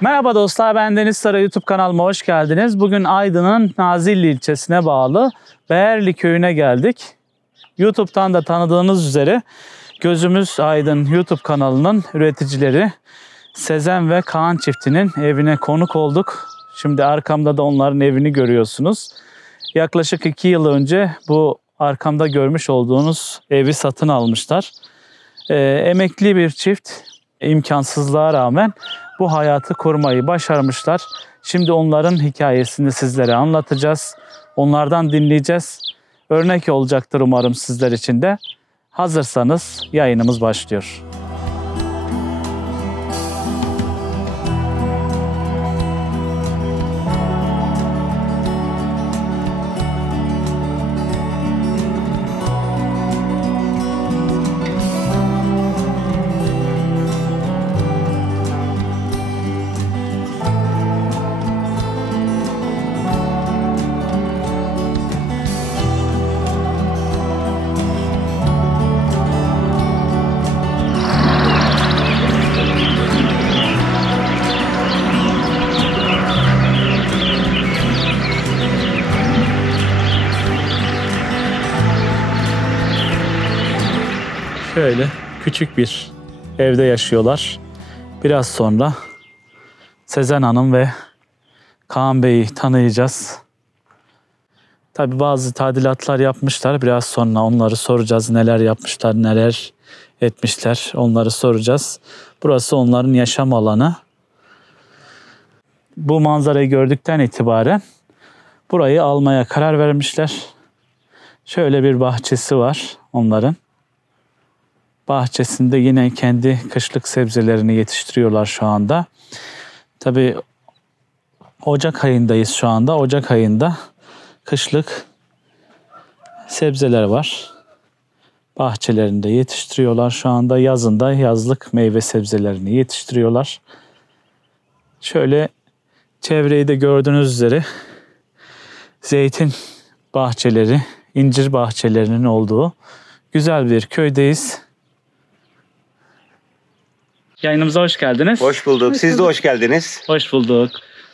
Merhaba dostlar, ben Deniz Sara, YouTube kanalıma hoş geldiniz. Bugün Aydın'ın Nazilli ilçesine bağlı Beğerli köyüne geldik. YouTube'dan da tanıdığınız üzere Gözümüz Aydın YouTube kanalının üreticileri Sezen ve Kaan çiftinin evine konuk olduk. Şimdi arkamda da onların evini görüyorsunuz. Yaklaşık 2 yıl önce bu arkamda görmüş olduğunuz evi satın almışlar. Emekli bir çift, imkansızlığa rağmen bu hayatı kurmayı başarmışlar. Şimdi onların hikayesini sizlere anlatacağız. Onlardan dinleyeceğiz. Örnek olacaktır umarım sizler için de. Hazırsanız yayınımız başlıyor. Şöyle küçük bir evde yaşıyorlar. Biraz sonra Sezen Hanım ve Kaan Bey'i tanıyacağız. Tabii bazı tadilatlar yapmışlar. Biraz sonra onları soracağız. Neler yapmışlar, neler etmişler, onları soracağız. Burası onların yaşam alanı. Bu manzarayı gördükten itibaren burayı almaya karar vermişler. Şöyle bir bahçesi var onların. Bahçesinde yine kendi kışlık sebzelerini yetiştiriyorlar şu anda. Tabii Ocak ayındayız şu anda. Ocak ayında kışlık sebzeler var. Bahçelerinde yetiştiriyorlar şu anda. Yazında yazlık meyve sebzelerini yetiştiriyorlar. Şöyle çevreyi de gördüğünüz üzere zeytin bahçeleri, incir bahçelerinin olduğu güzel bir köydeyiz. Yayınımıza hoş geldiniz. Hoş bulduk. Siz de hoş geldiniz. Hoş bulduk.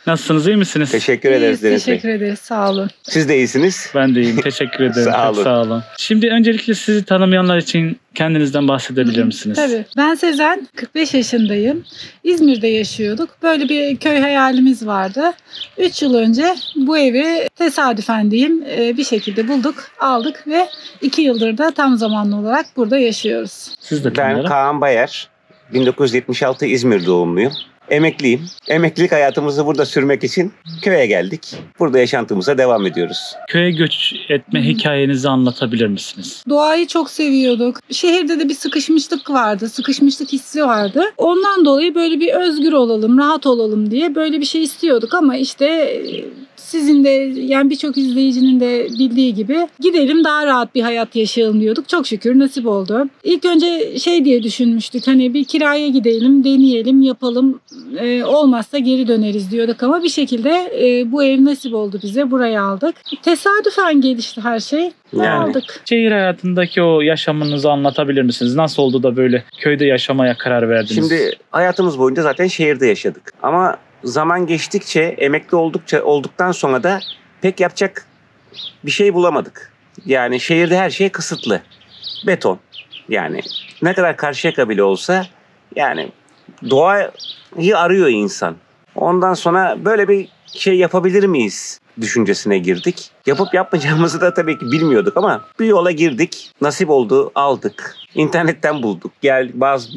Nasılsınız, iyi misiniz? Teşekkür ederiz Deniz Bey. Teşekkür ederiz, sağ olun. Siz de iyisiniz. Ben de iyiyim, teşekkür ederim. Sağ olun. Çok sağ olun. Şimdi öncelikle sizi tanımayanlar için kendinizden bahsedebilir misiniz? Tabii. Ben Sezen, 45 yaşındayım. İzmir'de yaşıyorduk. Böyle bir köy hayalimiz vardı. 3 yıl önce bu evi tesadüfen diyeyim bir şekilde bulduk, aldık ve 2 yıldır da tam zamanlı olarak burada yaşıyoruz. Siz de Ben tanıyorum. Kaan Bayer. 1976 İzmir doğumluyum. Emekliyim. Emeklilik hayatımızı burada sürmek için köye geldik. Burada yaşantımıza devam ediyoruz. Köye göç etme hikayenizi anlatabilir misiniz? Doğayı çok seviyorduk. Şehirde de bir sıkışmışlık vardı. Sıkışmışlık hissi vardı. Ondan dolayı böyle bir özgür olalım, rahat olalım diye böyle bir şey istiyorduk ama işte sizin de yani birçok izleyicinin de bildiği gibi gidelim daha rahat bir hayat yaşayalım diyorduk. Çok şükür nasip oldu. İlk önce şey diye düşünmüştük, hani bir kiraya gidelim, deneyelim, yapalım. Olmazsa geri döneriz diyorduk ama bir şekilde bu ev nasip oldu bize. Burayı aldık. Tesadüfen gelişti her şey. Yani. Aldık. Şehir hayatındaki o yaşamınızı anlatabilir misiniz? Nasıl oldu da böyle köyde yaşamaya karar verdiniz? Şimdi hayatımız boyunca zaten şehirde yaşadık. Ama zaman geçtikçe, emekli olduktan sonra da pek yapacak bir şey bulamadık. Yani şehirde her şey kısıtlı. Beton. Yani ne kadar Karşıyaka bile olsa yani doğayı arıyor insan. Ondan sonra böyle bir şey yapabilir miyiz düşüncesine girdik. Yapıp yapmayacağımızı da tabii ki bilmiyorduk ama bir yola girdik. Nasip oldu, aldık. İnternetten bulduk.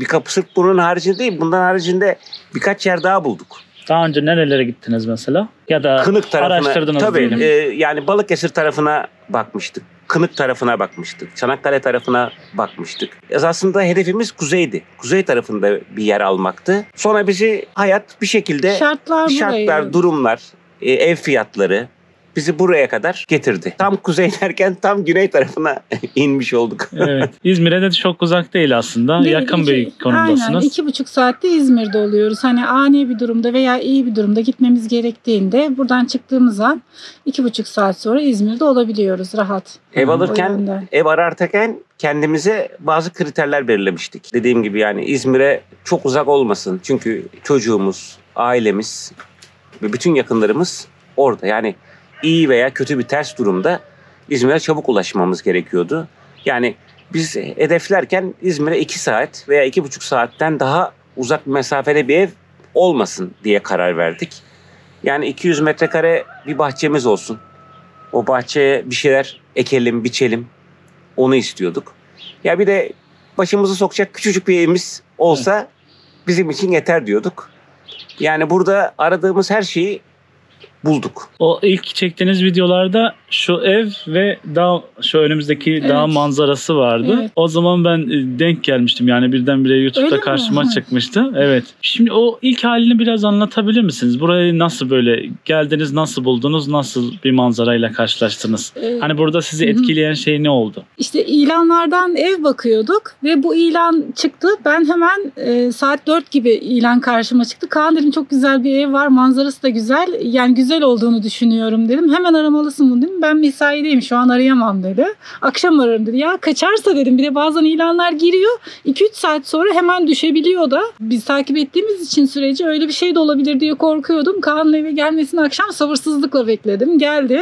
Bir kapı sırf bunun haricinde değil, bundan haricinde birkaç yer daha bulduk. Daha önce nerelere gittiniz mesela? Ya da Kınık tarafına, araştırdınız tabii, diyelim. yani Balıkesir tarafına bakmıştık. Kınık tarafına bakmıştık. Çanakkale tarafına bakmıştık. Aslında hedefimiz kuzeydi. Kuzey tarafında bir yer almaktı. Sonra bizi hayat bir şekilde Şartlar, durumlar, ev fiyatları bizi buraya kadar getirdi. Tam kuzey derken tam güney tarafına inmiş olduk. Evet. İzmir'e de çok uzak değil aslında. Yakın bir konumdasınız. Aynen 2,5 saatte İzmir'de oluyoruz. Hani ani bir durumda veya iyi bir durumda gitmemiz gerektiğinde buradan çıktığımız an 2,5 saat sonra İzmir'de olabiliyoruz rahat. Ev ararken kendimize bazı kriterler belirlemiştik. Dediğim gibi yani İzmir'e çok uzak olmasın. Çünkü çocuğumuz, ailemiz ve bütün yakınlarımız orada. Yani iyi veya kötü bir ters durumda İzmir'e çabuk ulaşmamız gerekiyordu. Yani biz hedeflerken İzmir'e 2 saat veya 2,5 saatten daha uzak bir mesafede bir ev olmasın diye karar verdik. Yani 200 metrekare bir bahçemiz olsun. O bahçeye bir şeyler ekelim, biçelim. Onu istiyorduk. Ya bir de başımızı sokacak küçücük bir evimiz olsa bizim için yeter diyorduk. Yani burada aradığımız her şeyi bulduk. O ilk çektiğiniz videolarda şu ev ve dağ, şu önümüzdeki dağ manzarası vardı. Evet. O zaman ben denk gelmiştim. Yani birdenbire YouTube'da Öyle mi? karşıma çıkmıştı. Evet. Şimdi o ilk halini biraz anlatabilir misiniz? Burayı nasıl böyle geldiniz, nasıl buldunuz, nasıl bir manzarayla karşılaştınız? Hani burada sizi etkileyen şey ne oldu? İşte ilanlardan ev bakıyorduk ve bu ilan çıktı. Ben hemen saat 4 gibi ilan karşıma çıktı. Kaan dedim çok güzel bir ev var, manzarası da güzel. Yani güzel olduğunu düşünüyorum dedim. Hemen aramalısın bunu dedim. Ben mesaideyim şu an arayamam dedi. Akşam ararım dedi. Ya kaçarsa dedim. Bir de bazen ilanlar giriyor. 2-3 saat sonra hemen düşebiliyor da. Biz takip ettiğimiz için süreci öyle bir şey de olabilir diye korkuyordum. Kaan'ın eve gelmesini akşam sabırsızlıkla bekledim. Geldi.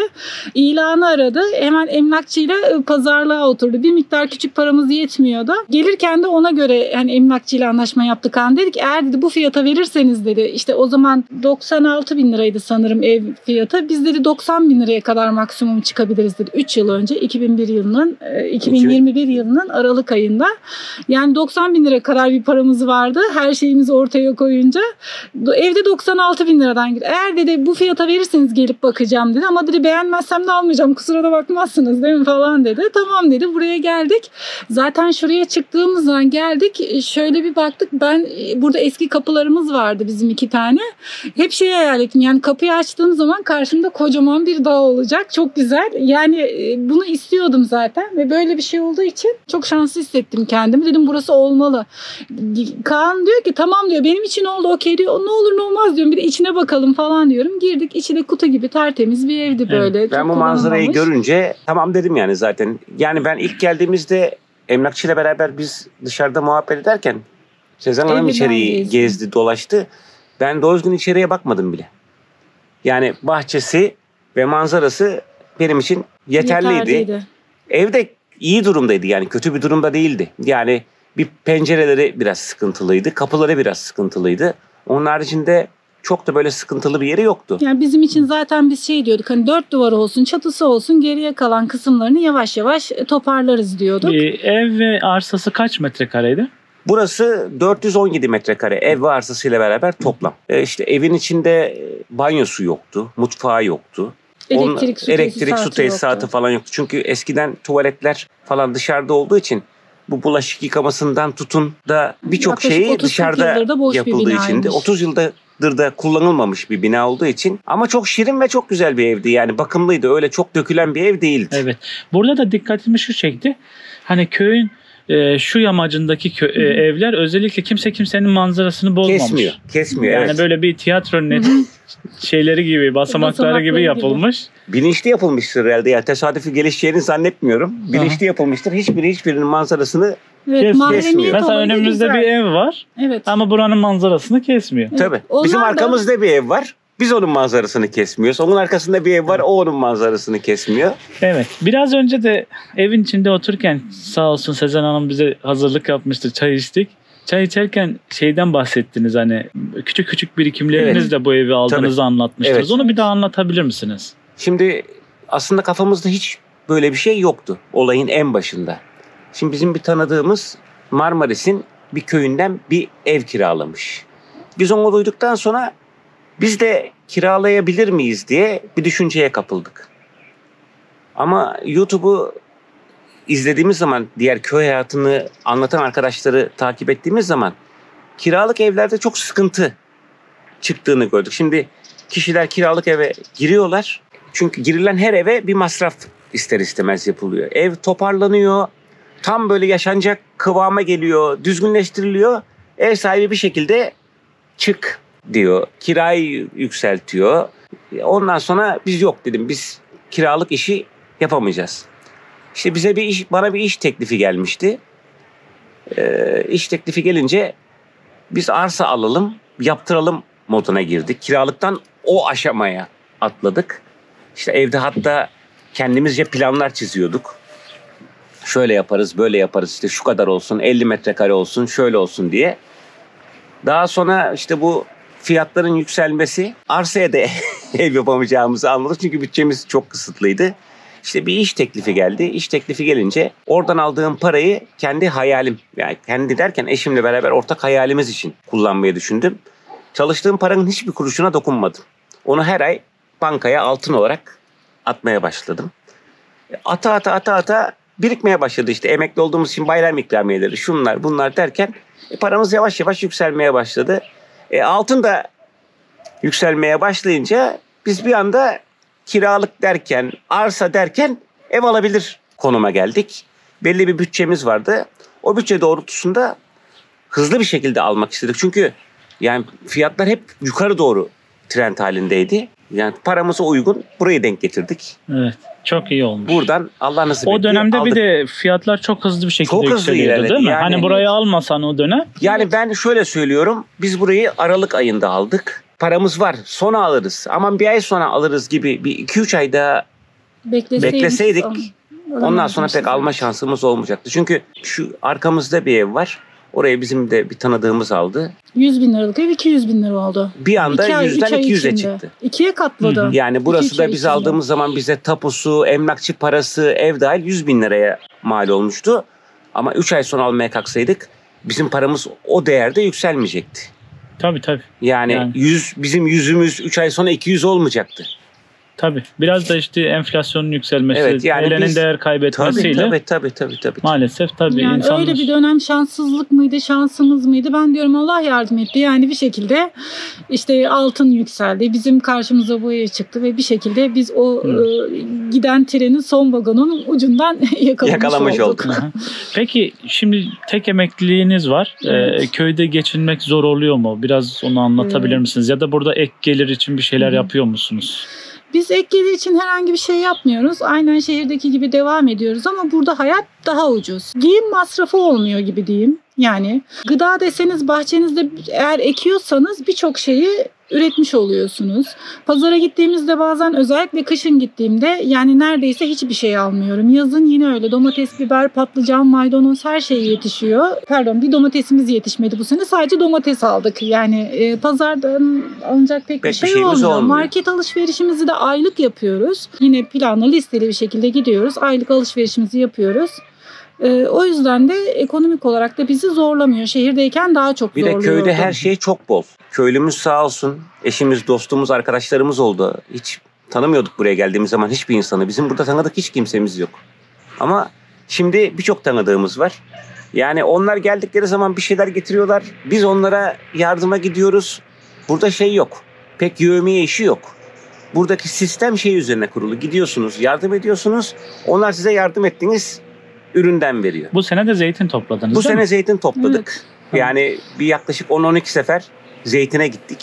İlanı aradı. Hemen emlakçıyla pazarlığa oturdu. Bir miktar küçük paramız yetmiyordu. Gelirken de ona göre hani emlakçıyla anlaşma yaptı Kaan. Dedik eğer dedi bu fiyata verirseniz dedi. İşte o zaman 96 bin liraydı sanırım ev fiyatı. Biz dedi 90 bin liraya kadar maksimum çıkabiliriz dedi. 3 yıl önce 2021 yılının Aralık ayında. Yani 90 bin lira kadar bir paramız vardı. Her şeyimizi ortaya koyunca. Evde 96 bin liradan gidiyor. Eğer dedi bu fiyata verirseniz gelip bakacağım dedi. Ama dedi beğenmezsem de almayacağım. Kusura da bakmazsınız değil mi falan dedi. Tamam dedi. Buraya geldik. Zaten şuraya çıktığımız zaman geldik. Şöyle bir baktık. Ben burada eski kapılarımız vardı bizim 2 tane. Hep hayal ettim. Yani kapıyı açtığım zaman karşımda kocaman bir dağ olacak. Çok güzel. Yani bunu istiyordum zaten ve böyle bir şey olduğu için çok şanslı hissettim kendimi. Dedim burası olmalı. Kaan diyor ki tamam diyor benim için oldu okey diyor. Ne olur ne olmaz diyorum. Bir de içine bakalım falan diyorum. Girdik içi de kutu gibi tertemiz bir evdi böyle. Evet. Ben bu manzarayı görünce tamam dedim yani zaten. Yani ben ilk geldiğimizde emlakçıyla beraber biz dışarıda muhabbet ederken Sezen Hanım içeriği gezdi dolaştı. Ben doğru düzgün içeriye bakmadım bile. Yani bahçesi ve manzarası benim için yeterliydi. Ev de iyi durumdaydı yani kötü bir durumda değildi. Yani bir pencereleri biraz sıkıntılıydı, kapıları biraz sıkıntılıydı. Onun haricinde çok da böyle sıkıntılı bir yeri yoktu. Yani bizim için zaten biz şey diyorduk hani 4 duvar olsun, çatısı olsun geriye kalan kısımlarını yavaş yavaş toparlarız diyorduk. Ev ve arsası kaç metrekareydi? Burası 417 metrekare ev ve arsasıyla beraber toplam. İşte evin içinde banyosu yoktu, mutfağı yoktu. Elektrik su tesisatı falan yoktu. Çünkü eskiden tuvaletler falan dışarıda olduğu için bu bulaşık yıkamasından tutun da birçok şeyi dışarıda yapıldığı için de 30 yıldır da kullanılmamış bir bina olduğu için ama çok şirin ve çok güzel bir evdi. Yani bakımlıydı. Öyle çok dökülen bir ev değildi. Evet. Burada da dikkatimi şu çekti. Hani köyün şu yamacındaki evler özellikle kimse kimsenin manzarasını bozmamış. Kesmiyor. Yani evet. böyle bir tiyatronun şeyleri gibi, basamakları gibi yapılmış. Bilinçli yapılmıştır herhalde. Yani tesadüfi gelişeceğini zannetmiyorum. Bilinçli yapılmıştır. Hiçbirinin manzarasını kesmiyor. Mesela önümüzde bir ev var. Evet. Ama buranın manzarasını kesmiyor. Evet. Tabii. Bizim arkamızda bir ev var. Biz onun manzarasını kesmiyoruz. Onun arkasında bir ev var. O onun manzarasını kesmiyor. Evet. Biraz önce de evin içinde otururken sağ olsun Sezen Hanım bize hazırlık yapmıştı. Çay içtik. Çay içerken şeyden bahsettiniz hani küçük küçük birikimlerinizle bu evi aldığınızı anlatmıştınız. Evet. Onu bir daha anlatabilir misiniz? Şimdi aslında kafamızda hiç böyle bir şey yoktu olayın en başında. Şimdi bizim bir tanıdığımız Marmaris'in bir köyünden bir ev kiralamış. Biz onu duyduktan sonra biz de kiralayabilir miyiz diye bir düşünceye kapıldık. Ama YouTube'u izlediğimiz zaman diğer köy hayatını anlatan arkadaşları takip ettiğimiz zaman kiralık evlerde çok sıkıntı çıktığını gördük. Şimdi kişiler kiralık eve giriyorlar. Çünkü girilen her eve bir masraf ister istemez yapılıyor. Ev toparlanıyor. Tam böyle yaşanacak kıvama geliyor. Düzgünleştiriliyor. Ev sahibi bir şekilde çık diyor. Kirayı yükseltiyor. Ondan sonra biz yok dedim. Biz kiralık işi yapamayacağız. İşte bana bir iş teklifi gelmişti. İş teklifi gelince biz arsa alalım, yaptıralım moduna girdik. Kiralıktan o aşamaya atladık. İşte evde hatta kendimizce planlar çiziyorduk. Şöyle yaparız, böyle yaparız, işte şu kadar olsun, 50 metrekare olsun, şöyle olsun diye. Daha sonra işte bu fiyatların yükselmesi, arsaya da ev yapamayacağımızı anladık. Çünkü bütçemiz çok kısıtlıydı. İşte bir iş teklifi geldi. İş teklifi gelince oradan aldığım parayı kendi hayalim, yani kendi derken eşimle beraber ortak hayalimiz için kullanmayı düşündüm. Çalıştığım paranın hiçbir kuruşuna dokunmadım. Onu her ay bankaya altın olarak atmaya başladım. Ata birikmeye başladı işte. Emekli olduğumuz için bayram ikramiyeleri, şunlar bunlar derken paramız yavaş yavaş yükselmeye başladı. Altın da yükselmeye başlayınca biz bir anda kiralık derken, arsa derken ev alabilir konuma geldik. Belli bir bütçemiz vardı. O bütçe doğrultusunda hızlı bir şekilde almak istedik. Çünkü yani fiyatlar hep yukarı doğru trend halindeydi. Yani paramıza uygun burayı denk getirdik. Evet. Çok iyi olmuş. Buradan Allah nasip etti. O dönemde aldık. bir de fiyatlar çok hızlı bir şekilde Çok hızlı yükseliyordu ilerledi. değil mi? Yani, hani burayı almasan o dönem. Yani ben şöyle söylüyorum. Biz burayı Aralık ayında aldık. Paramız var. Sonra alırız. Aman bir ay sonra alırız gibi bir 2-3 ay daha bekleseydik ondan sonra pek alma şansımız olmayacaktı. Çünkü şu arkamızda bir ev var. Oraya bizim de bir tanıdığımız aldı. 100 bin liralık ev 200 bin lira oldu. Bir anda 100'den 200'e içinde çıktı. 2'ye katladı. Yani burası 2-3 da ay biz içinde. aldığımız zaman bize tapusu, emlakçı parası, ev dahil 100 bin liraya mal olmuştu. Ama 3 ay sonra almaya kalksaydık bizim paramız o değerde yükselmeyecekti. Tabii. Yani 100, bizim yüzümüz 3 ay sonra 200 olmayacaktı. Tabii. Biraz da işte enflasyonun yükselmesi, Evet, yani TL'nin değer kaybetmesiyle Tabii. maalesef Yani insanlar... öyle bir dönem şanssızlık mıydı, şansımız mıydı? Ben diyorum Allah yardım etti. Yani bir şekilde işte altın yükseldi. Bizim karşımıza bu ev çıktı ve bir şekilde biz o giden trenin son vagonun ucundan yakalamış olduk. Peki şimdi tek emekliliğiniz var. Evet. Köyde geçinmek zor oluyor mu? Biraz onu anlatabilir misiniz? Ya da burada ek gelir için bir şeyler yapıyor musunuz? Biz ek gelir için herhangi bir şey yapmıyoruz. Aynen şehirdeki gibi devam ediyoruz ama burada hayat daha ucuz. Giyim masrafı olmuyor gibi diyeyim. Yani gıda deseniz bahçenizde eğer ekiyorsanız birçok şeyi üretmiş oluyorsunuz. Pazara gittiğimizde bazen özellikle kışın gittiğimde yani neredeyse hiçbir şey almıyorum. Yazın yine öyle domates, biber, patlıcan, maydanoz her şey yetişiyor. Pardon bir domatesimiz yetişmedi bu sene. Sadece domates aldık. Yani pazardan alınacak pek bir şey olmuyor. Market alışverişimizi de aylık yapıyoruz. Yine planlı listeli bir şekilde gidiyoruz. Aylık alışverişimizi yapıyoruz. O yüzden de ekonomik olarak da bizi zorlamıyor. Şehirdeyken daha çok zorluyordu. Bir de köyde her şey çok bol. Köylümüz sağ olsun. Eşimiz, dostumuz, arkadaşlarımız oldu. Hiç tanımıyorduk buraya geldiğimiz zaman hiçbir insanı. Bizim burada tanıdık hiç kimsemiz yok. Ama şimdi birçok tanıdığımız var. Yani onlar geldikleri zaman bir şeyler getiriyorlar. Biz onlara yardıma gidiyoruz. Burada şey yok. Pek yevmiye işi yok. Buradaki sistem şey üzerine kurulu. Gidiyorsunuz, yardım ediyorsunuz. Onlar size yardım ettiğiniz üründen veriyor. Bu sene de zeytin topladınız Bu değil sene mi? zeytin topladık. Evet. Yani bir yaklaşık 10-12 sefer zeytine gittik.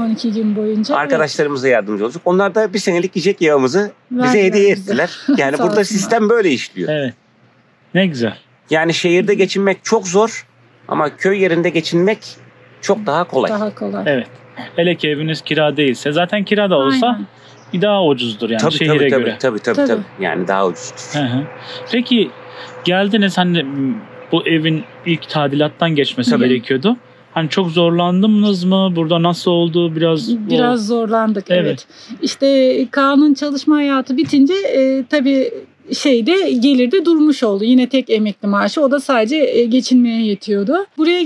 12 gün boyunca. Arkadaşlarımıza yardımcı olduk. Onlar da bir senelik yiyecek yağımızı bize hediye ettiler. Yani Sağ burada olsunlar. sistem böyle işliyor. Evet. Ne güzel. Yani şehirde geçinmek çok zor ama köy yerinde geçinmek çok daha kolay. Daha kolay. Evet. Hele ki eviniz kira değilse. Zaten kira da olsa daha ucuzdur yani şehire göre. Tabii. Yani daha ucuzdur. Hı. Peki geldiniz hani bu evin ilk tadilattan geçmesi gerekiyordu. Hani çok zorlandınız mı? Burada nasıl oldu? Biraz zorlandık. Evet. İşte Kaan'ın çalışma hayatı bitince tabii gelirde durmuş oldu. Yine tek emekli maaşı. O da sadece geçinmeye yetiyordu. Buraya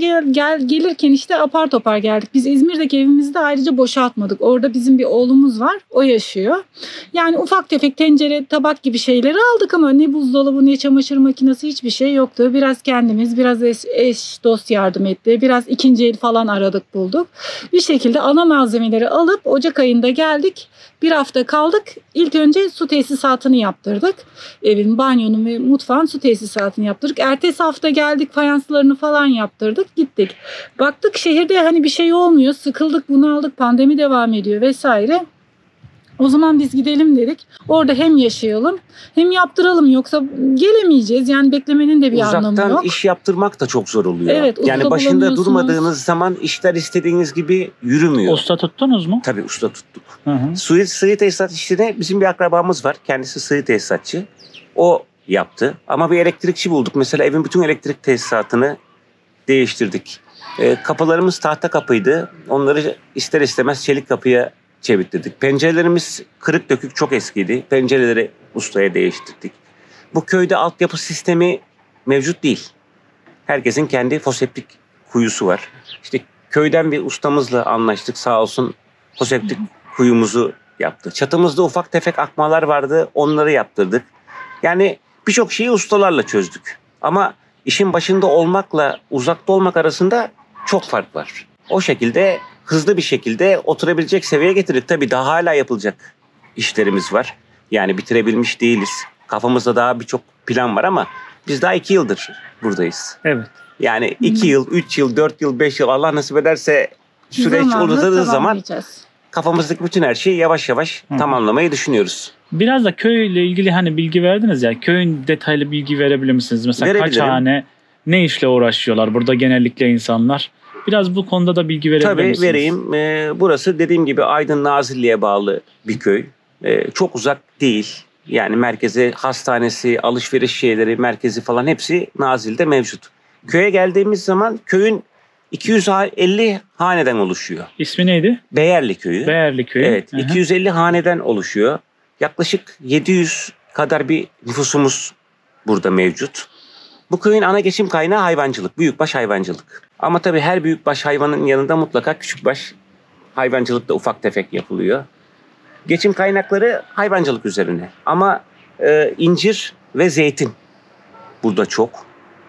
gelirken işte apar topar geldik. Biz İzmir'deki evimizi de ayrıca boşaltmadık. Orada bizim bir oğlumuz var. O yaşıyor. Yani ufak tefek tencere, tabak gibi şeyleri aldık ama ne buzdolabı ne çamaşır makinesi hiçbir şey yoktu. Biraz kendimiz, biraz eş dost yardım etti. Biraz ikinci el falan aradık bulduk. Bir şekilde ana malzemeleri alıp Ocak ayında geldik. Bir hafta kaldık. İlk önce su tesisatını yaptırdık. Evin, banyonun ve mutfağın su tesisatını yaptırdık. Ertesi hafta geldik, fayanslarını falan yaptırdık, gittik. Baktık şehirde hani bir şey olmuyor, sıkıldık, bunaldık, pandemi devam ediyor vesaire. O zaman biz gidelim dedik. Orada hem yaşayalım hem yaptıralım. Yoksa gelemeyeceğiz. Yani beklemenin de bir anlamı Uzaktan yok. iş yaptırmak da çok zor oluyor. Evet, usta yani başında bulamıyorsunuz. durmadığınız zaman işler istediğiniz gibi yürümüyor. Usta tuttunuz mu? Tabii usta tuttuk. Hı hı. Sıvı tesisat işine bizim bir akrabamız var. Kendisi sıvı tesisatçı. O yaptı. Ama bir elektrikçi bulduk. Mesela evin bütün elektrik tesisatını değiştirdik. Kapılarımız tahta kapıydı. Onları ister istemez çelik kapıya çevirttirdik. Pencerelerimiz kırık dökük, çok eskiydi. Pencereleri ustaya değiştirdik. Bu köyde altyapı sistemi mevcut değil. Herkesin kendi foseptik kuyusu var. İşte köyden bir ustamızla anlaştık, sağ olsun foseptik kuyumuzu yaptı. Çatımızda ufak tefek akmalar vardı, onları yaptırdık. Yani birçok şeyi ustalarla çözdük. Ama işin başında olmakla uzakta olmak arasında çok fark var. O şekilde hızlı bir şekilde oturabilecek seviyeye getirdik. Tabii daha hala yapılacak işlerimiz var. Yani bitirebilmiş değiliz. Kafamızda daha birçok plan var ama biz daha 2 yıldır buradayız. Evet. Yani 2 yıl, 3 yıl, 4 yıl, 5 yıl, Allah nasip ederse süreç Zamanla uzadığı zaman tamamlayacağız. kafamızdaki bütün her şeyi yavaş yavaş tamamlamayı düşünüyoruz. Biraz da köyle ilgili hani bilgi verdiniz ya. Köyün detaylı bilgi verebilir misiniz? Mesela kaç Verebilirim. hane, ne işle uğraşıyorlar burada genellikle insanlar? Biraz bu konuda da bilgi verebilir Tabii misiniz? vereyim. Burası dediğim gibi Aydın Nazilli'ye bağlı bir köy. Çok uzak değil. Yani merkezi, hastanesi, alışveriş şeyleri, merkezi falan hepsi Nazilli'de mevcut. Köye geldiğimiz zaman köyün 250 haneden oluşuyor. İsmi neydi? Beyerli köyü. Beğerli köyü. Evet, Hı hı. 250 haneden oluşuyor. Yaklaşık 700 kadar bir nüfusumuz burada mevcut. Bu köyün ana geçim kaynağı hayvancılık, büyükbaş hayvancılık. Ama tabii her büyükbaş hayvanın yanında mutlaka küçükbaş hayvancılık da ufak tefek yapılıyor. Geçim kaynakları hayvancılık üzerine. Ama incir ve zeytin burada çok.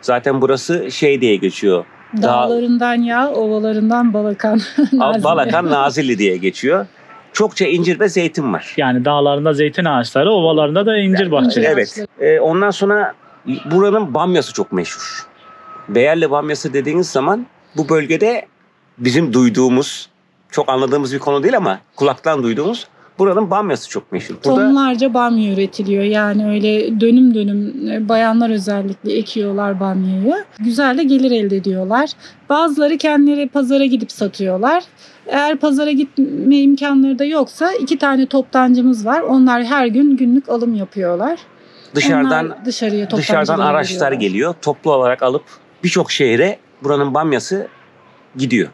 Zaten burası şey diye geçiyor. Dağlarından yağ, ovalarından balakan. Balakan Nazilli diye geçiyor. Çokça incir ve zeytin var. Yani dağlarında zeytin ağaçları, ovalarında da incir bahçeleri. Evet. Ondan sonra buranın bamyası çok meşhur. Beyerli bamyası dediğiniz zaman bu bölgede bizim duyduğumuz, çok anladığımız bir konu değil ama kulaktan duyduğumuz buranın bamyası çok meşhur. Tonlarca bamya üretiliyor. Yani öyle dönüm dönüm bayanlar özellikle ekiyorlar bamyayı. Güzel de gelir elde ediyorlar. Bazıları kendileri pazara gidip satıyorlar. Eğer pazara gitme imkanları da yoksa 2 tane toptancımız var. Onlar her gün günlük alım yapıyorlar. Dışarıdan Onlar dışarıya dışarıdan araçlar veriyorlar. geliyor. Toplu olarak alıp birçok şehre buranın bamyası gidiyor.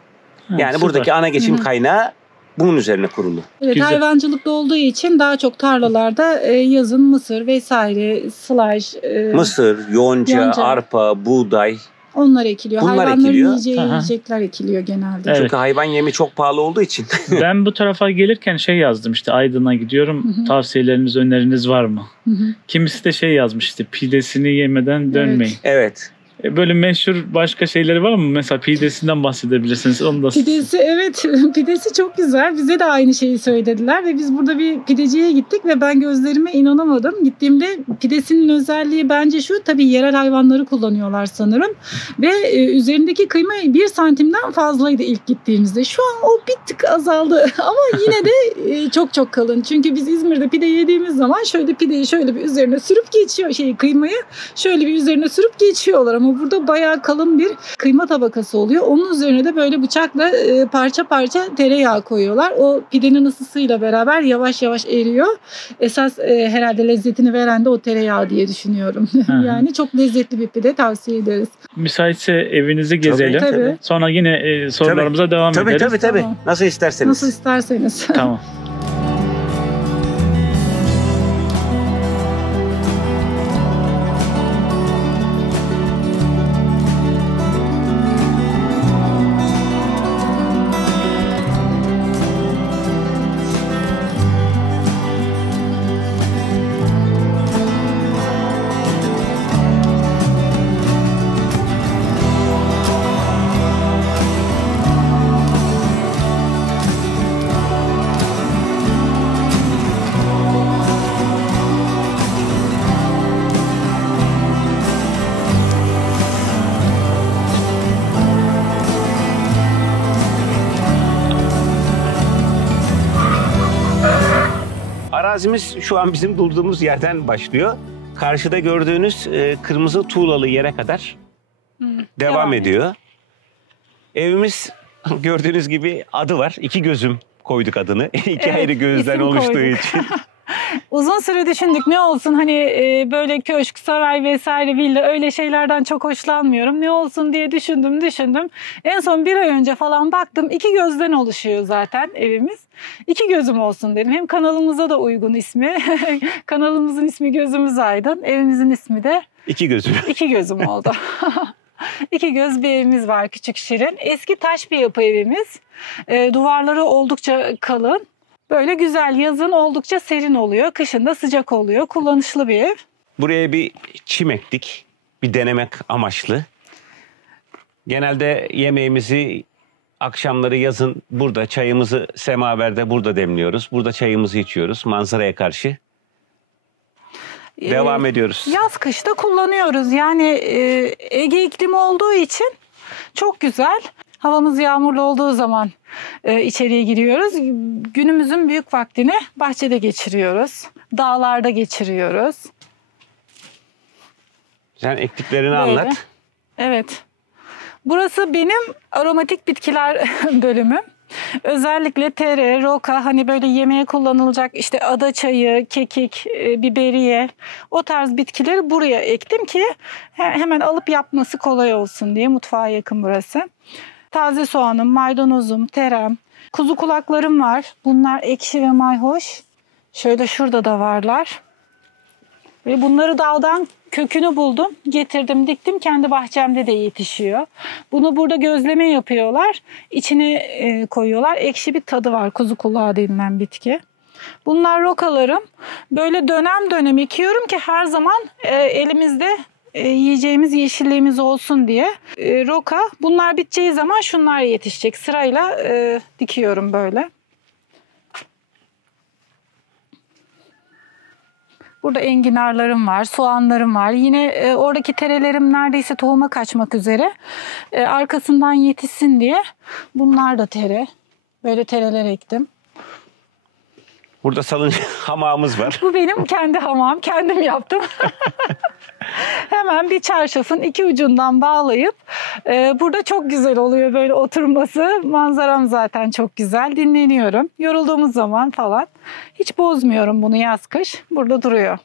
Ha, Yani süper. buradaki ana geçim kaynağı bunun üzerine kurulu. Evet, Güzel. hayvancılıkta olduğu için daha çok tarlalarda yazın mısır vesaire, sılaj, Mısır, yonca, arpa, buğday. onlar ekiliyor. Bunlar Hayvanların ekiliyor. yiyeceği Aha. yiyecekler ekiliyor genelde. Evet. Çünkü hayvan yemi çok pahalı olduğu için. Ben bu tarafa gelirken şey yazdım işte Aydın'a gidiyorum. Tavsiyeleriniz, öneriniz var mı? Hı hı. Kimisi de şey yazmış işte pidesini yemeden dönmeyin. Evet. Böyle meşhur başka şeyleri var mı? Mesela pidesinden bahsedebilirsiniz. Onu da Pidesi, evet, pidesi çok güzel. Bize de aynı şeyi söylediler ve biz burada bir pideciye gittik ve ben gözlerime inanamadım. Gittiğimde pidesinin özelliği bence şu, tabii yerel hayvanları kullanıyorlar sanırım ve üzerindeki kıyma 1 santimden fazlaydı ilk gittiğimizde. Şu an o bir tık azaldı ama yine de çok çok kalın. Çünkü biz İzmir'de pide yediğimiz zaman şöyle pideyi şöyle bir üzerine sürüp geçiyor, kıymayı şöyle bir üzerine sürüp geçiyorlar ama burada bayağı kalın bir kıyma tabakası oluyor. Onun üzerine de böyle bıçakla parça parça tereyağı koyuyorlar. O pidenin ısısıyla beraber yavaş yavaş eriyor. Esas herhalde lezzetini veren de o tereyağı diye düşünüyorum. Yani çok lezzetli bir pide, tavsiye ederiz. müsaitse evinizi gezelim. Tabii. Sonra yine sorularımıza devam Tabii ederiz. tabii. Tamam. Nasıl isterseniz. Nasıl isterseniz. Tamam. Arazimiz şu an bizim durduğumuz yerden başlıyor. Karşıda gördüğünüz kırmızı tuğlalı yere kadar devam ediyor. Evimiz gördüğünüz gibi adı var. İki gözüm koyduk adını. İki ayrı gözden oluştuğu için. Uzun süre düşündük ne olsun hani böyle köşk, saray vesaire, villa öyle şeylerden çok hoşlanmıyorum. Ne olsun diye düşündüm. En son bir ay önce falan baktım 2 gözden oluşuyor zaten evimiz. 2 gözüm olsun dedim. Hem kanalımıza da uygun ismi. Kanalımızın ismi Gözümüz Aydın. Evimizin ismi de İki gözüm. 2 gözüm oldu. 2 göz bir evimiz var, küçük şirin. Eski taş bir yapı evimiz. Duvarları oldukça kalın. Böyle güzel, yazın oldukça serin oluyor, kışın da sıcak oluyor. Kullanışlı bir ev. Buraya bir çim ektik. Bir denemek amaçlı. Genelde yemeğimizi akşamları yazın burada, çayımızı semaverde burada demliyoruz. Burada çayımızı içiyoruz manzaraya karşı. Devam ediyoruz. Yaz kışta kullanıyoruz. Yani Ege iklimi olduğu için çok güzel. Havamız yağmurlu olduğu zaman içeriye giriyoruz. Günümüzün büyük vaktini bahçede geçiriyoruz. Dağlarda geçiriyoruz. Sen ektiklerini Böyle. anlat. Evet. Burası benim aromatik bitkiler bölümüm. Özellikle tere, roka, hani böyle yemeğe kullanılacak işte ada çayı, kekik, biberiye, o tarz bitkileri buraya ektim ki hemen alıp yapması kolay olsun diye. Mutfağa yakın burası. Taze soğanım, maydanozum, terem, kuzu kulaklarım var. Bunlar ekşi ve mayhoş. Şöyle şurada da varlar. Ve bunları daldan kökünü buldum, getirdim, diktim. Kendi bahçemde de yetişiyor. Bunu burada gözleme yapıyorlar. İçine koyuyorlar. Ekşi bir tadı var. Kuzu kulağı denilen bitki. Bunlar rokalarım. Böyle dönem dönem ekiyorum ki her zaman elimizde yiyeceğimiz yeşilliğimiz olsun diye. Roka. Bunlar biteceği zaman şunlar yetişecek. Sırayla dikiyorum böyle. Burada enginarlarım var, soğanlarım var. Yine oradaki terelerim neredeyse tohuma kaçmak üzere. Arkasından yetişsin diye bunlar da tere. Böyle tereler ektim. Burada salıncak hamamımız var. Bu benim kendi hamam. Kendim yaptım. Hemen bir çarşafın iki ucundan bağlayıp burada çok güzel oluyor böyle oturması. Manzaram zaten çok güzel. Dinleniyorum. Yorulduğumuz zaman falan. Hiç bozmuyorum bunu yaz kış. Burada duruyor.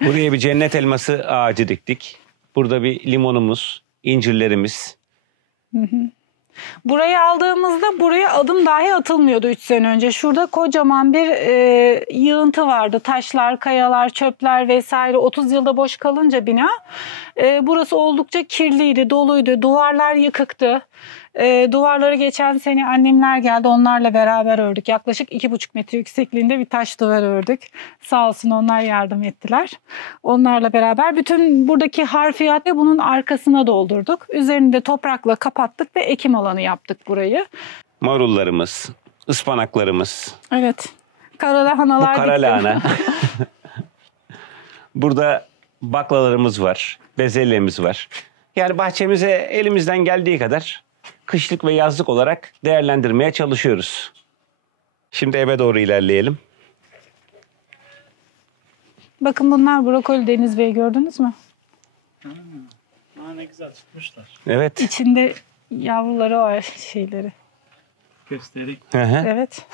Buraya bir cennet elması ağacı diktik. Burada bir limonumuz, incirlerimiz. Burayı aldığımızda buraya adım dahi atılmıyordu 3 sene önce. Şurada kocaman bir yığıntı vardı. Taşlar, kayalar, çöpler vesaire. 30 yılda boş kalınca bina. Burası oldukça kirliydi, doluydu. Duvarlar yıkıktı. Duvarları geçen sene annemler geldi. Onlarla beraber ördük. Yaklaşık 2,5 metre yüksekliğinde bir taş duvar ördük. Sağ olsun onlar yardım ettiler. Onlarla beraber bütün buradaki harfiyatı bunun arkasına doldurduk. Üzerini de toprakla kapattık ve ekim alanı yaptık burayı. Marullarımız, ıspanaklarımız. Evet. Karalahanalar. Bu karalahana. Burada baklalarımız var, bezelyemiz var. Yani bahçemize elimizden geldiği kadar kışlık ve yazlık olarak değerlendirmeye çalışıyoruz. Şimdi eve doğru ilerleyelim. Bakın bunlar brokoli Deniz Bey, gördünüz mü? Ne güzel çıkmışlar. Evet. İçinde yavruları var şeyleri. Göstereyim. Hı hı. Evet.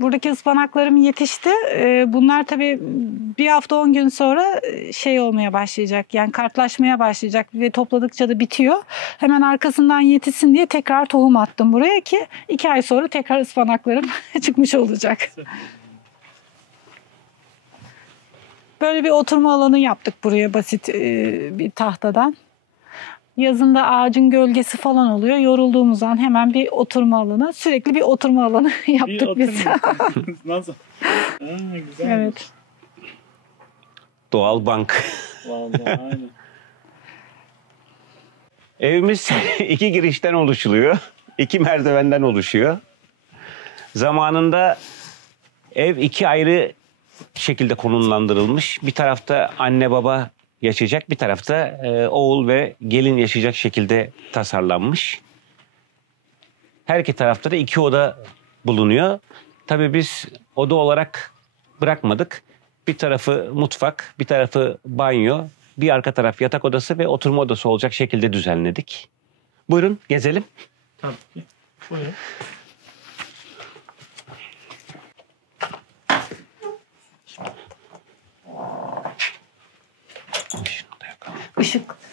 Buradaki ıspanaklarım yetişti. Bunlar tabii bir hafta 10 gün sonra şey olmaya başlayacak. Yani kartlaşmaya başlayacak ve topladıkça da bitiyor. Hemen arkasından yetişsin diye tekrar tohum attım buraya ki 2 ay sonra tekrar ıspanaklarım çıkmış olacak. Böyle bir oturma alanı yaptık buraya basit bir tahtadan. Yazında ağacın gölgesi falan oluyor. Yorulduğumuz an hemen bir oturma alanı. Sürekli bir oturma alanı yaptık biz. Nasıl? Güzel. Evet. Doğal bank. Vallahi aynen. Evimiz 2 girişten oluşuyor. 2 merdivenden oluşuyor. Zamanında ev 2 ayrı şekilde konumlandırılmış. Bir tarafta anne baba yaşayacak, bir tarafta oğul ve gelin yaşayacak şekilde tasarlanmış. Her iki tarafta da 2 oda bulunuyor. Tabii biz oda olarak bırakmadık. Bir tarafı mutfak, bir tarafı banyo, bir arka taraf yatak odası ve oturma odası olacak şekilde düzenledik. Buyurun gezelim. Tabii ki. Buyurun.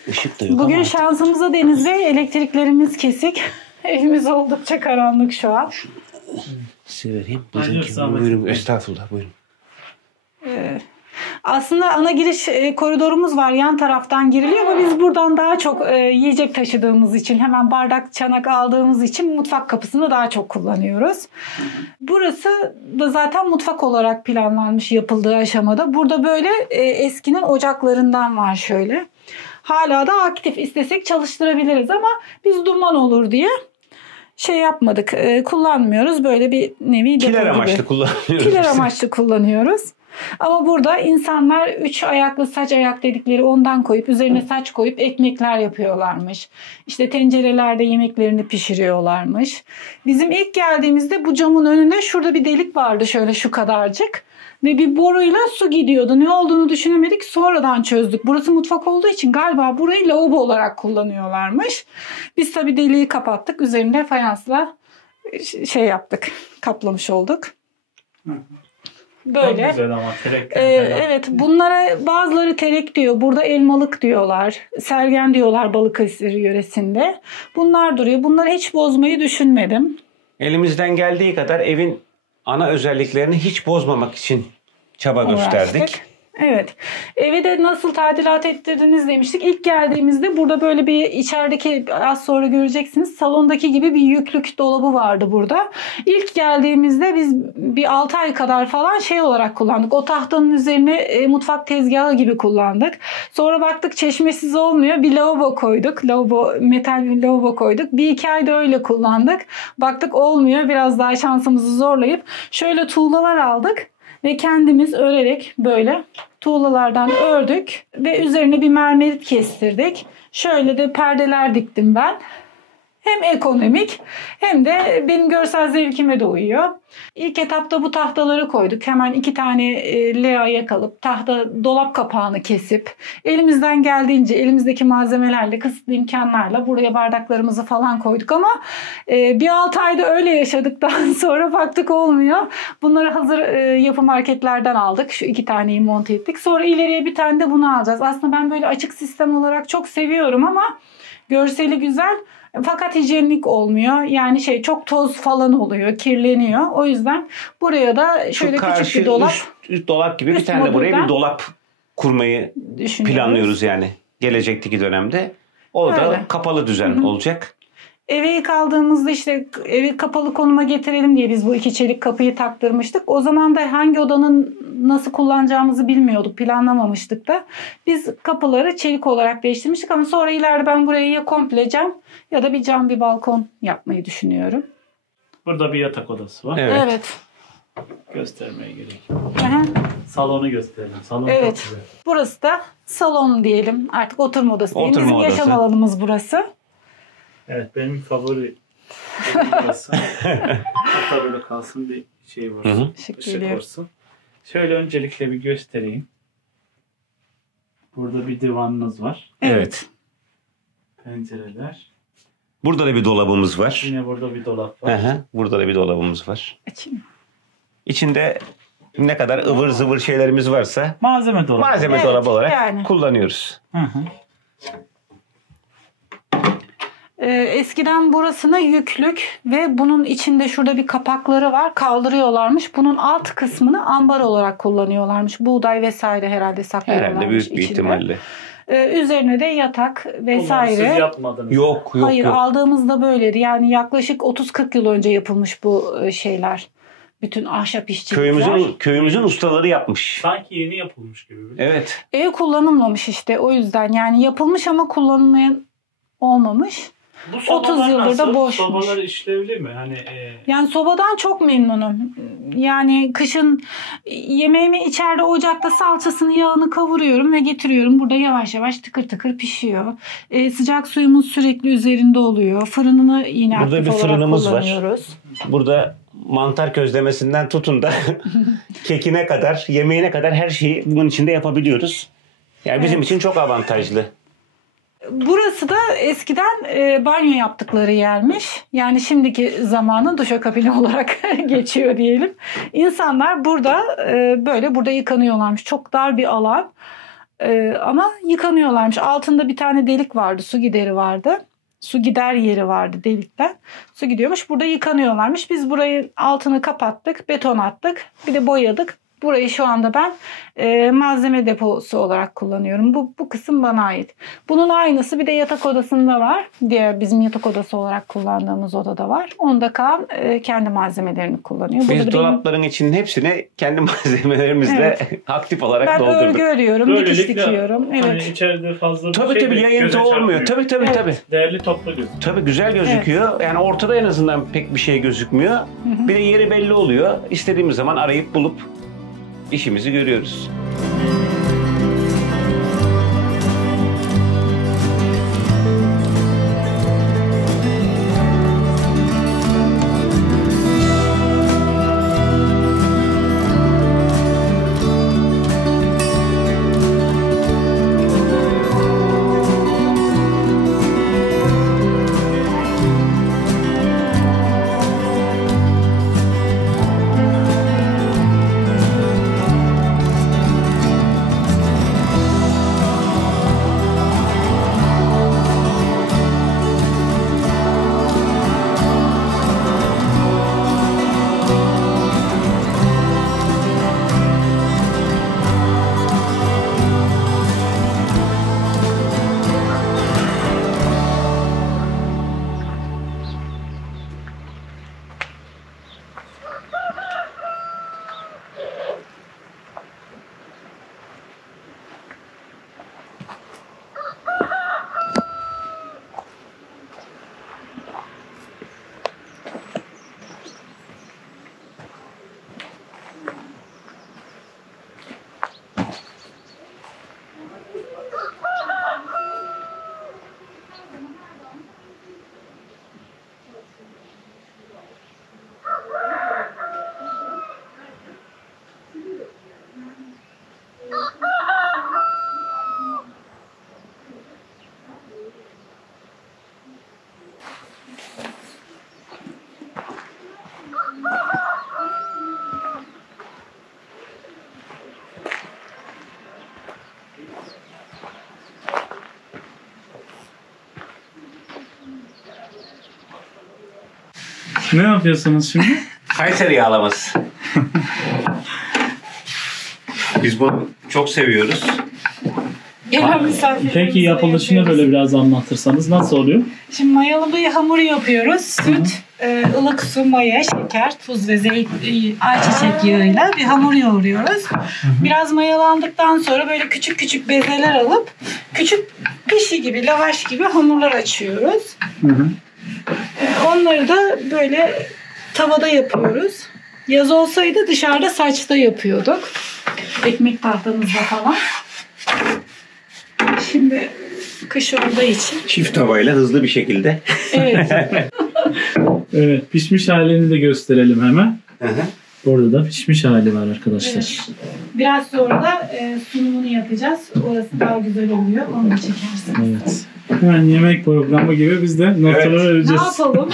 Işık da yok Bugün ama şansımıza deniz ve elektriklerimiz kesik. Evimiz oldukça karanlık şu an. size vereyim. Buyurun. Estağfurullah buyurun. Aslında ana giriş koridorumuz var. Yan taraftan giriliyor ama biz buradan daha çok yiyecek taşıdığımız için, hemen bardak, çanak aldığımız için mutfak kapısını daha çok kullanıyoruz. Burası da zaten mutfak olarak planlanmış yapıldığı aşamada. Burada böyle eskinin ocaklarından var şöyle. Hala da aktif, istesek çalıştırabiliriz ama biz duman olur diye şey yapmadık, kullanmıyoruz. Böyle bir nevi depo Kiler gibi. amaçlı kullanıyoruz. Kiler amaçlı kullanıyoruz. Ama burada insanlar 3 ayaklı saç ayak dedikleri ondan koyup üzerine saç koyup ekmekler yapıyorlarmış. İşte tencerelerde yemeklerini pişiriyorlarmış. Bizim ilk geldiğimizde bu camın önünde şurada bir delik vardı şöyle şu kadarcık. Ve bir boruyla su gidiyordu. Ne olduğunu düşünemedik. Sonradan çözdük. Burası mutfak olduğu için galiba burayı lavabo olarak kullanıyorlarmış. Biz tabii deliği kapattık. Üzerinde fayansla şey yaptık. Kaplamış olduk. Böyle. Çok güzel ama terek. Evet, bunlara bazıları terek diyor. Burada elmalık diyorlar. Sergen diyorlar Balıkesir yöresinde. Bunlar duruyor. Bunları hiç bozmayı düşünmedim. Elimizden geldiği kadar evin ana özelliklerini hiç bozmamak için çaba gösterdik. Uğraştık. Evet. Evi de nasıl tadilat ettirdiniz demiştik. İlk geldiğimizde burada böyle bir içerideki az sonra göreceksiniz salondaki gibi bir yüklük dolabı vardı burada. İlk geldiğimizde biz bir 6 ay kadar falan şey olarak kullandık. O tahtanın üzerine mutfak tezgahı gibi kullandık. Sonra baktık çeşmesiz olmuyor. Bir lavabo koyduk. Metal bir lavabo koyduk. 1-2 ay da öyle kullandık. Baktık olmuyor. Biraz daha şansımızı zorlayıp şöyle tuğlalar aldık. Ve kendimiz örerek böyle tuğlalardan ördük ve üzerine bir mermerit kestirdik. Şöyle de perdeler diktim ben. Hem ekonomik hem de benim görsel zevkime de uyuyor. İlk etapta bu tahtaları koyduk. Hemen 2 tane L ayak alıp tahta dolap kapağını kesip elimizden geldiğince elimizdeki malzemelerle kısıtlı imkanlarla buraya bardaklarımızı falan koyduk ama bir 6 ayda öyle yaşadıktan sonra baktık olmuyor. Bunları hazır yapı marketlerden aldık. Şu 2 taneyi monte ettik. Sonra ileriye bir tane de bunu alacağız. Aslında ben böyle açık sistem olarak çok seviyorum ama görseli güzel. Fakat hijyenik olmuyor. Yani çok toz falan oluyor, kirleniyor. O yüzden buraya da şöyle küçük bir dolap. Üst dolap gibi bir tane de buraya bir dolap kurmayı planlıyoruz yani gelecekteki dönemde. O da kapalı düzen olacak. Eve ilk aldığımızda işte evi kapalı konuma getirelim diye biz bu 2 çelik kapıyı taktırmıştık. O zaman da hangi odanın nasıl kullanacağımızı bilmiyorduk, planlamamıştık da. Biz kapıları çelik olarak değiştirmiştik ama sonra ileride ben burayı ya komple cam ya da bir cam bir balkon yapmayı düşünüyorum. Burada bir yatak odası var. Evet. Göstermeye gerek. Aha. Salonu gösterelim. Salon Evet. çok güzel. Burası da salon diyelim. Artık oturma odası diyelim. Oturma Bizim odası. yaşam alanımız burası. Evet benim favori burası. Hatta böyle kalsın bir şey var. Işık olsun. Şöyle öncelikle bir göstereyim. Burada bir divanınız var. Evet. Pencereler. Burada da bir dolabımız var. Yine burada bir dolap var. Burada da bir dolabımız var. Açayım. İçinde ne kadar ıvır zıvır şeylerimiz varsa Malzeme dolabı. malzeme dolabı olarak kullanıyoruz. Eskiden burasına yüklük ve bunun içinde şurada bir kapakları var. Kaldırıyorlarmış. Bunun alt kısmını ambar olarak kullanıyorlarmış. Buğday vesaire herhalde saklıyorlarmış Herhalde büyük bir içinde. ihtimalle. Üzerine de yatak vesaire. Bunları siz yapmadınız. Yok. Hayır aldığımızda böyleydi. Yani yaklaşık 30-40 yıl önce yapılmış bu şeyler. Bütün ahşap işçilikler. Köyümüzün ustaları yapmış. Sanki yeni yapılmış gibi. Evet. Ev kullanılmamış işte o yüzden. Yani yapılmış ama kullanılmayan olmamış. Bu 30 yıldır da boşmuş. Sobalar işlevli mi? Hani Yani sobadan çok memnunum. Yani kışın yemeğimi içeride ocakta salçasını, yağını kavuruyorum ve getiriyorum. Burada yavaş yavaş tıkır tıkır pişiyor. Sıcak suyumuz sürekli üzerinde oluyor. Fırınını yine Burada aktif bir olarak fırınımız var. kullanıyoruz. Burada mantar közlemesinden tutun da kekine kadar, yemeğine kadar her şeyi bunun içinde yapabiliyoruz. Yani bizim için çok avantajlı. Burası da eskiden banyo yaptıkları yermiş. Yani şimdiki zamanın duşakabini olarak geçiyor diyelim. İnsanlar burada burada yıkanıyorlarmış. Çok dar bir alan ama yıkanıyorlarmış. Altında bir tane delik vardı, su gideri vardı. Su gider yeri vardı delikten. Su gidiyormuş. Burada yıkanıyorlarmış. Biz burayı altını kapattık, beton attık. Bir de boyadık. Burayı şu anda ben malzeme deposu olarak kullanıyorum. Bu kısım bana ait. Bunun aynısı bir de yatak odasında var. Diğer bizim yatak odası olarak kullandığımız odada var. Onda Kaan kendi malzemelerini kullanıyor. Biz dolapların içinin hepsini kendi malzemelerimizle aktif olarak doldurduk. Ben örgü örüyorum, dikiş dikiyorum. Evet. Hani içeride fazla bir Tabii yayıntı olmuyor. Tabii. Değerli toplu gözüküyor. Tabii güzel gözüküyor. Evet. Yani ortada en azından pek bir şey gözükmüyor. Bir de yeri belli oluyor. İstediğimiz zaman arayıp bulup işimizi görüyoruz. Ne yapıyorsunuz şimdi? Kayseri yağlaması. Biz bunu çok seviyoruz. Gelen misafirlerimize Peki yapılışını yapıyoruz. böyle biraz anlatırsanız nasıl oluyor? Şimdi mayalı bir hamur yapıyoruz. Süt, ılık su, maya, şeker, tuz ve ayçiçek yağıyla bir hamur yoğuruyoruz. Biraz mayalandıktan sonra böyle küçük küçük bezeler alıp küçük pişi gibi, lavaş gibi hamurlar açıyoruz. Onları da böyle tavada yapıyoruz. Yaz olsaydı dışarıda saçta yapıyorduk. Ekmek tahtamızda falan. Şimdi kış olduğu için. Çift tavayla hızlı bir şekilde. Evet. Evet, pişmiş halini de gösterelim hemen. Hı hı. Orada da pişmiş hali var arkadaşlar. Evet. Biraz sonra da sunumunu yapacağız. Orası daha güzel oluyor. Onu da çekersin. Evet. Hemen yemek programı gibi biz de notları Evet. vereceğiz. Ne yapalım?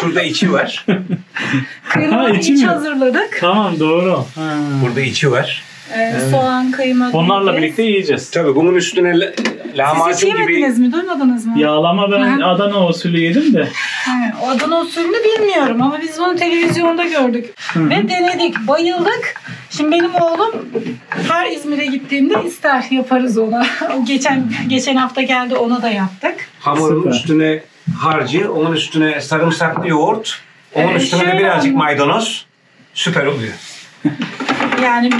Şurada içi var. Kıymalı içi iç mi? hazırladık. Tamam, doğru. Burada içi var. Soğan, kıyma. Onlarla domates. birlikte yiyeceğiz. Tabii bunun üstüne Siz hiç lahmacun gibi. yemediniz mi? Duymadınız mı? Yağlama ben Hı. Adana usulü yedim de. O Adana usulünü bilmiyorum ama biz bunu televizyonda gördük. Ve denedik. Bayıldık. Şimdi benim oğlum her İzmir'e gittiğimde ister yaparız ona. Geçen hafta geldi, ona da yaptık. Hamurun Süper. üstüne harcı, onun üstüne sarımsaklı yoğurt, onun üstüne de şöyle birazcık olmuş. maydanoz. Süper oluyor. Yani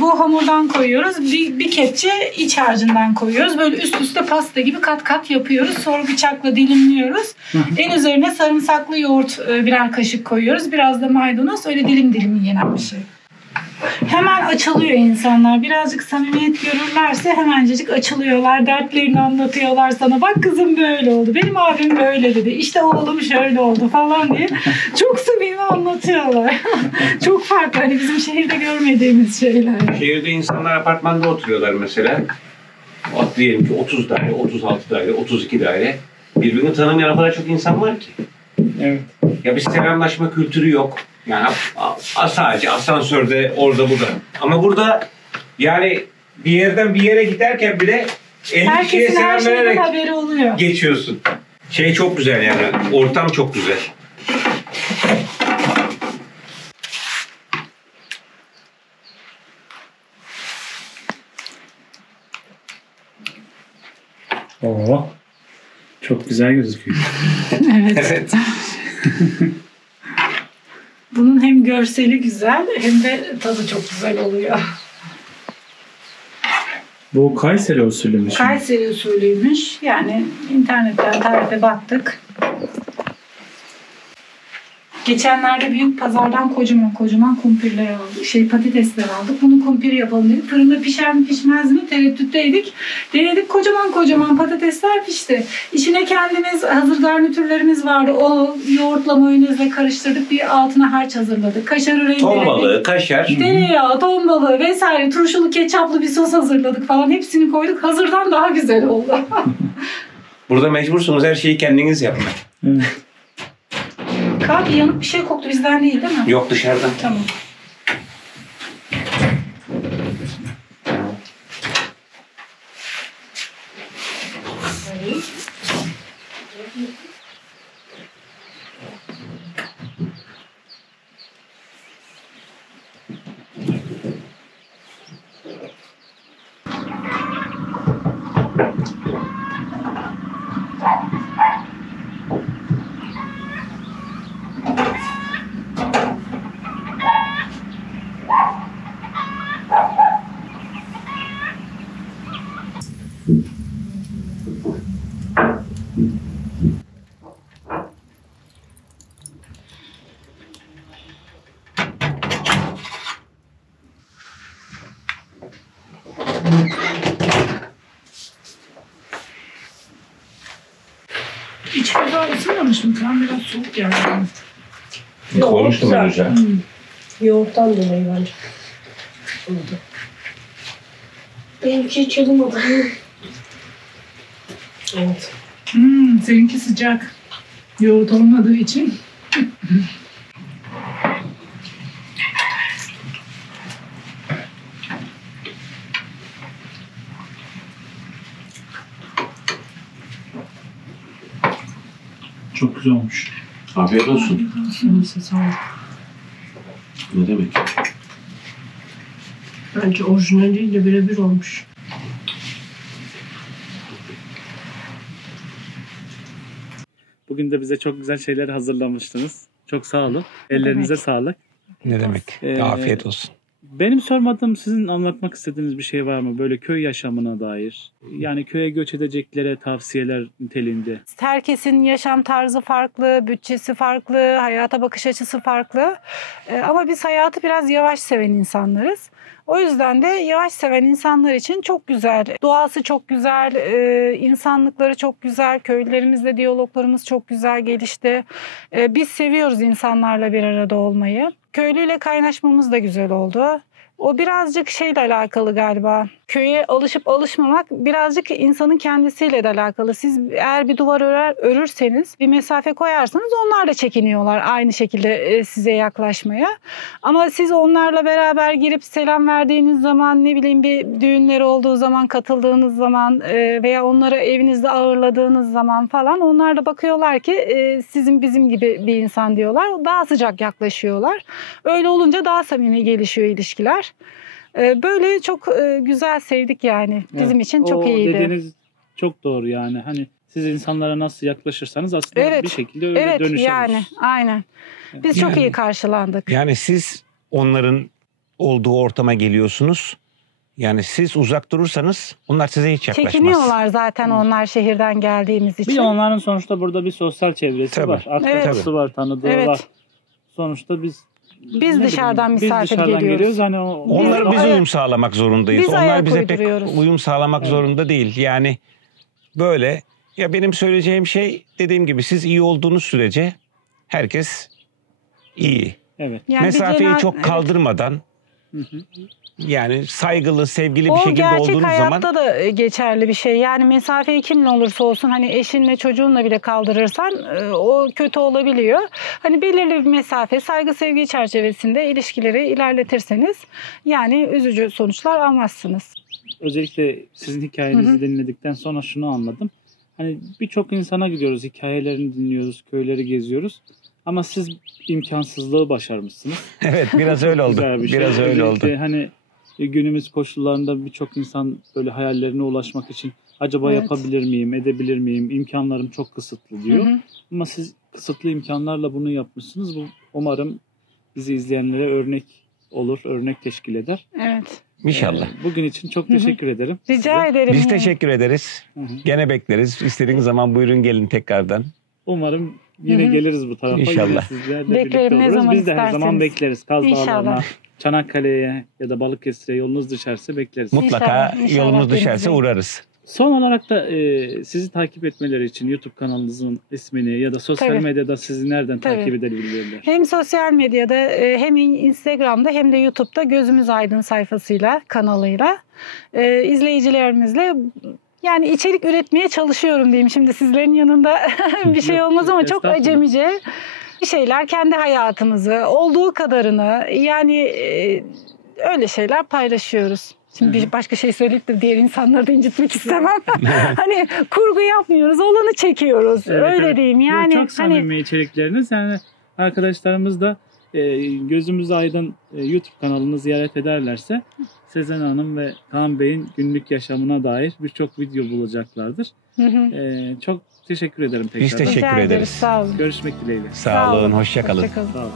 bu hamurdan koyuyoruz. Bir kepçe iç harcından koyuyoruz. Böyle üst üste pasta gibi kat kat yapıyoruz. Sonra bıçakla dilimliyoruz. En üzerine sarımsaklı yoğurt birer kaşık koyuyoruz. Biraz da maydanoz. Öyle dilim dilim yenen bir şey. Hemen açılıyor insanlar. Birazcık samimiyet görürlerse hemencecik açılıyorlar. Dertlerini anlatıyorlar sana. Bak kızım böyle oldu. Benim abim böyle dedi. İşte oğlum şöyle oldu falan diye. Çok samimi anlatıyorlar. Çok farklı. Hani bizim şehirde görmediğimiz şeyler. Şehirde insanlar apartmanda oturuyorlar mesela. Diyelim ki 30 daire, 36 daire, 32 daire. Birbirini tanımayan o kadar çok insan var ki. Evet. Ya bir selamlaşma kültürü yok. Yani sadece asansörde orada burada. Ama burada yani bir yerden bir yere giderken bile 50 kişiye selam vererek haberi oluyor. Geçiyorsun. Şey çok güzel yani. Ortam çok güzel. Oo. Çok güzel gözüküyor. Evet. Bunun hem görseli güzel hem de tadı çok güzel oluyor. Bu Kayseri usulü Kayseri usulüymüş. Yani internetten tarife baktık. Geçenlerde büyük pazardan kocaman kumpirler aldık. Patatesler aldık. Bunu kumpir yapalım dedik. Fırında pişer mi pişmez mi tereddütteydik. Denedik, kocaman patatesler pişti. İçine kendimiz hazır garnitürlerimiz vardı. O yoğurtla mayonezle karıştırdık. Bir altına harç hazırladık. Kaşarı rendeledik. Ton balığı, kaşar. Tereyağı, ton balığı vesaire. Turşulu ketçaplı bir sos hazırladık falan. Hepsini koyduk. Hazırdan daha güzel oldu. Burada mecbursunuz her şeyi kendiniz yapmak. Evet. Kalbi yanık bir şey koktu, bizden değil mi? Yok, dışarıdan. Tamam. İçeri daha ısınmamış mı? Tam biraz soğuk geldi. Koymuştum önce. Yoğurttan dolayı bence. Oldu. Benimki hiç ılmadı. Evet. Seninki sıcak. Yoğurt olmadığı için. Çok güzel olmuş. Afiyet olsun. Neyse sağ ol. Ne demek? Bence orijinaliyle birebir olmuş. Bugün de bize çok güzel şeyler hazırlamıştınız. Çok sağ olun. Ellerinize sağlık. Ne demek? Afiyet olsun. Benim sormadığım, sizin anlatmak istediğiniz bir şey var mı? Böyle köy yaşamına dair. Yani köye göç edeceklere tavsiyeler niteliğinde. Herkesin yaşam tarzı farklı, bütçesi farklı, hayata bakış açısı farklı. Ama biz hayatı biraz yavaş seven insanlarız. O yüzden de yavaş seven insanlar için çok güzel. Doğası çok güzel, insanlıkları çok güzel, köylülerimizle diyaloglarımız çok güzel gelişti. Biz seviyoruz insanlarla bir arada olmayı. Köylüyle kaynaşmamız da güzel oldu. O birazcık şeyle alakalı galiba. Köye alışıp alışmamak birazcık insanın kendisiyle de alakalı. Siz eğer bir duvar örürseniz, bir mesafe koyarsanız onlar da çekiniyorlar aynı şekilde size yaklaşmaya. Ama siz onlarla beraber girip selam verdiğiniz zaman, ne bileyim bir düğünleri olduğu zaman, katıldığınız zaman veya onları evinizde ağırladığınız zaman falan, onlar da bakıyorlar ki sizin bizim gibi bir insan diyorlar. Daha sıcak yaklaşıyorlar. Öyle olunca daha samimi gelişiyor ilişkiler. Böyle çok güzel, sevdik yani. Bizim için çok iyiydi. O dediğiniz çok doğru yani. Hani siz insanlara nasıl yaklaşırsanız aslında bir şekilde öyle dönüş yani alır. aynen. Biz çok iyi karşılandık. Yani siz onların olduğu ortama geliyorsunuz. Yani siz uzak durursanız onlar size hiç yaklaşmaz. Çekiniyorlar zaten onlar şehirden geldiğimiz için. Bir de onların sonuçta burada bir sosyal çevresi Tabii. var. Akrabası var, tanıdığı Evet. var. Sonuçta biz dışarıdan biz misafir dışarıdan geliyoruz. Hani Onlar biz uyum sağlamak zorundayız. Biz Onlar ayak bize pek uyduruyoruz. uyum sağlamak zorunda değil. Yani böyle ya benim söyleyeceğim şey dediğim gibi siz iyi olduğunuz sürece herkes iyi. Evet. Yani bir Mesafeyi genel- çok kaldırmadan yani saygılı, sevgili bir O şekilde gerçek olduğunuz hayatta zaman da geçerli bir şey. Yani mesafeyi kimle olursa olsun hani eşinle çocuğunla bile kaldırırsan o kötü olabiliyor. Hani belirli bir mesafe, saygı sevgi çerçevesinde ilişkileri ilerletirseniz yani üzücü sonuçlar almazsınız. Özellikle sizin hikayenizi dinledikten sonra şunu anladım. Hani birçok insana gidiyoruz, hikayelerini dinliyoruz, köyleri geziyoruz. Ama siz imkansızlığı başarmışsınız. evet biraz öyle oldu. Güzel bir şey. Biraz öyle oldu. Özellikle hani günümüz koşullarında birçok insan böyle hayallerine ulaşmak için acaba Evet. yapabilir miyim, edebilir miyim, imkanlarım çok kısıtlı diyor. Ama siz kısıtlı imkanlarla bunu yapmışsınız. Bu umarım bizi izleyenlere örnek olur, örnek teşkil eder. Evet. İnşallah. Bugün için çok teşekkür ederim. Rica size. ederim. Biz teşekkür ederiz. Gene bekleriz. İstediğiniz zaman buyurun gelin tekrardan. Umarım yine geliriz bu tarafa. İnşallah. Yine sizlerle Beklerim, birlikte ne oluruz. zaman Biz de her zaman isterseniz. bekleriz. Kaz İnşallah. Dağları'na, Çanakkale'ye ya da Balıkesir'e yolunuz düşerse bekleriz. Mutlaka İnşallah yolunuz Deniz düşerse Bey. uğrarız. Son olarak da sizi takip etmeleri için YouTube kanalınızın ismini ya da sosyal Tabii. medyada sizi nereden Tabii. takip edebilirler? Hem sosyal medyada hem Instagram'da hem de YouTube'da Gözümüz Aydın sayfasıyla, kanalıyla izleyicilerimizle yani içerik üretmeye çalışıyorum diyeyim. Şimdi sizlerin yanında bir şey olmaz ama çok Estağfurullah. acemice bir şeyler, kendi hayatımızı, olduğu kadarını yani öyle şeyler paylaşıyoruz. Şimdi bir başka şey söyleyip de diğer insanları da incitmek istemem. Hani kurgu yapmıyoruz, olanı çekiyoruz. Evet, öyle evet. diyeyim yani. Çok samimi içerikleriniz. Yani arkadaşlarımız da Gözümüz Aydın YouTube kanalını ziyaret ederlerse Sezen Hanım ve Kaan Bey'in günlük yaşamına dair birçok video bulacaklardır. Çok teşekkür ederim tekrar. Biz teşekkür Rica ederiz, ederiz. sağ olun. Görüşmek dileğiyle. Sağ olun, olun. hoşça kalın. Hoşça kalın. Sağ olun.